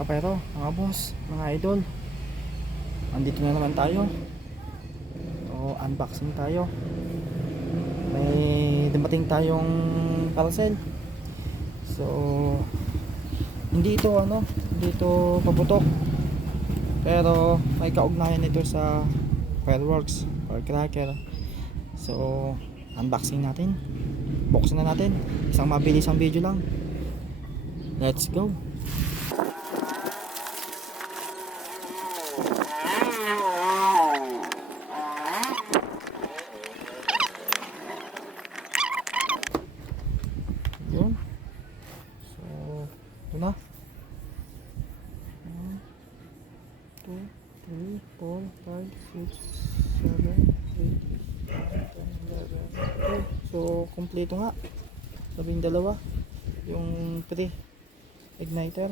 kapero, mga boss, mga idol, andito na naman tayo. So unboxing tayo. May dumating tayong parcel. So hindi ito paputok, pero may kaugnayan ito sa fireworks or cracker. So unboxing natin, buksan na natin. Isang mabilisang video lang. Let's go. Yun. So ito na. 1, 2, 3, 4, 5, 6, 7, 8, 9, 10, 11, 12. So kompleto nga. Sabing dalawa yung pre-igniter.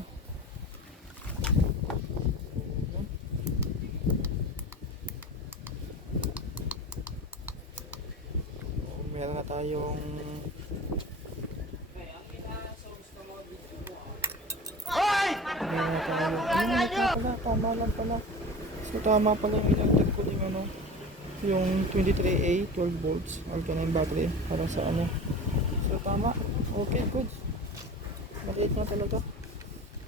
Meron na tayong tama lang pala. So tama pala yung in-order ko yung 23A 12 volts alkaline battery para sa So tama. Okay, good. Maliit na talaga.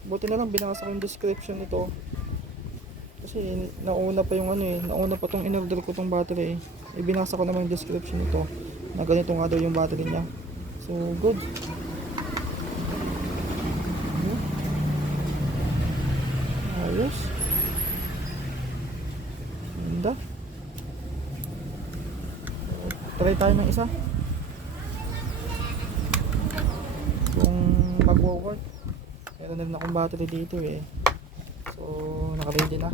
Buti na lang binasa ko yung description nito. Kasi nauna pa yung nauna pa tong in-order ko tong battery. Ibinasa ko naman yung description nito na ganito nga daw yung battery niya. So good. Ayos. Ganda. Try tayo ng isa kung mag-work. Meron na rin akong battery dito so naka-ready na.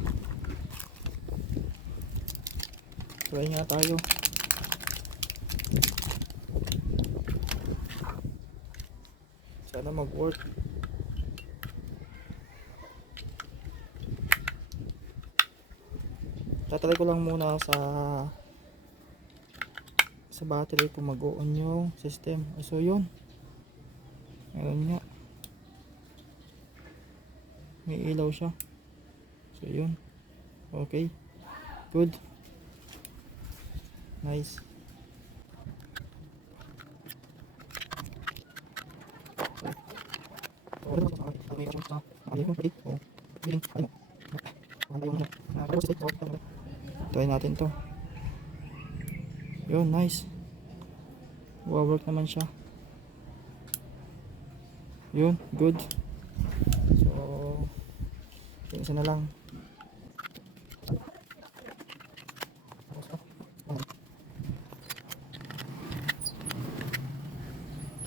Try nga tayo. Sana mag-work. Tatry ko lang muna sa battery kung mag-on yung system. So yun, meron nga, may ilaw siya. So yun, okay, good, nice. Try natin to. Yun, nice. Work naman siya. Yun, good. So isa na lang.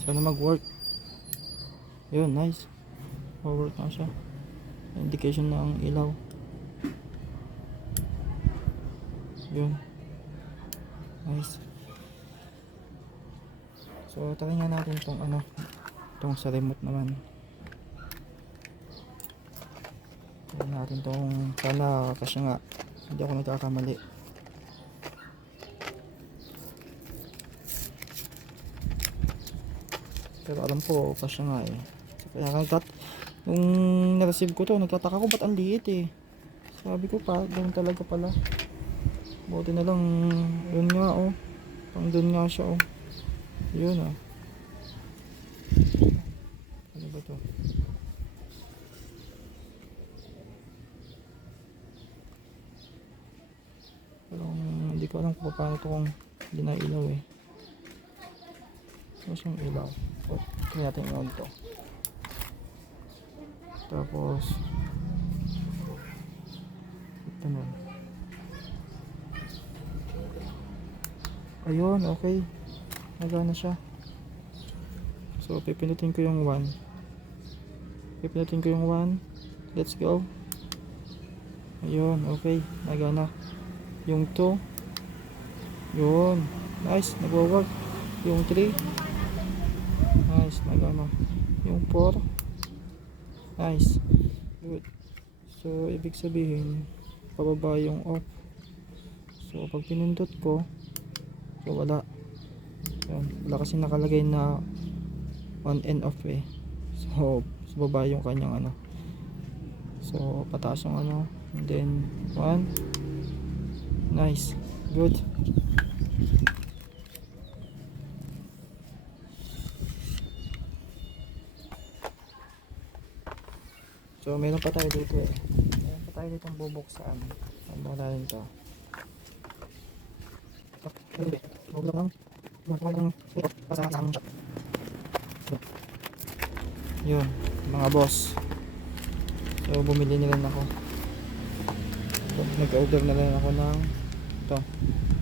Sana mag-work. Yun, nice. Work na siya. Indication ng ilaw. Yun, nice. So try nga natin tong sa remote naman. Try natin tong, sana kasi nga hindi ako nagkakamali. Pero alam ko kasi nga kaya nung na-receive ko to, nagtataka ko ba't ang liit sabi ko pa, doon talaga pala. Buti na lang, yun nga pang doon nga siya yun ano ba to? Pero hindi ko alam kung paano to kung hindi na ilaw mas yung ilaw. Kaya natin i-on to. Tapos ito na. Ayun, okay. Nagana siya. So pipinutin ko yung 1. Let's go. Ayun, okay. Nagana. Yung 2. Yun. Nice, nagwo-work. Yung 3. Nice, nagana. Yung 4. Nice. Good. So ibig sabihin pababa yung off. So pag pinindot ko, so wala. Wala kasi nakalagay na on and off So sa baba yung kanyang So pataas yung ano, and then 1. Nice, good. So meron pa tayo dito eh. Meron pa tayo dito bubuksan. Ano ba natin to? Yun, mga boss. So bumili na rin ako. So, nag-order na rin ako ng ito,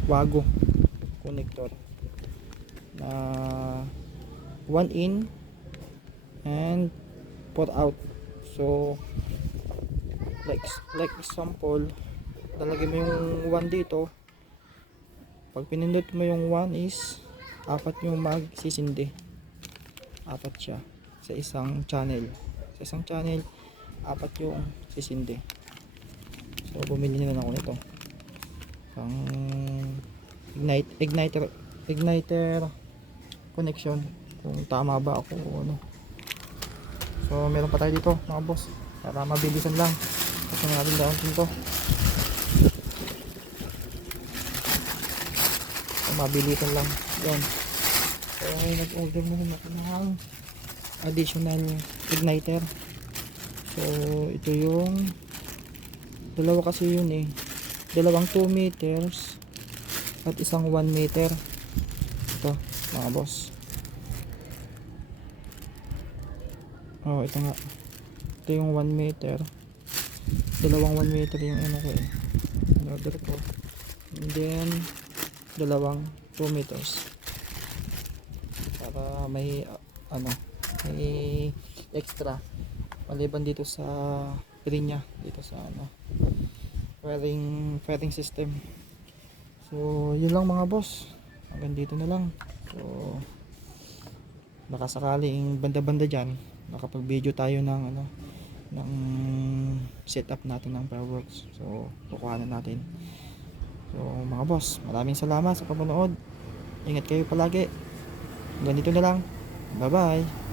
Wago connector na 1 in and 4 out. So like example, lalagay mo yung 1 dito. Pag pinindot mo yung 1 is 4 yung magsisindi. 4 siya sa isang channel. Sa isang channel 4 yung sisindi. So bumili na ako nito. Pang igniter connection, kung tama ba ako o ano. So meron pa tayo dito mga boss, para mabilisan lang. Kasi natin daan dito. So mabilisan lang yan. So nag-order na rin ako ng additional igniter. So ito yung dalawa kasi yun eh, dalawang 2 meters at isang 1 meter. Ito mga boss. Oh, ito nga, ito yung 1 meter, dalawang 1 meter yung ano ko eh, order ko, and then dalawang 2 meters para may ano, may extra maliban dito sa linya, dito sa ano, fairing system. So yun lang mga boss, hanggang dito na lang. So baka sakaling banda-banda dyan, nakapag video tayo ng ano, ng setup natin ng Fireworks. So kukuhanan natin. So mga boss, maraming salamat sa panonood. Ingat kayo palagi. Ganito na lang. Bye bye.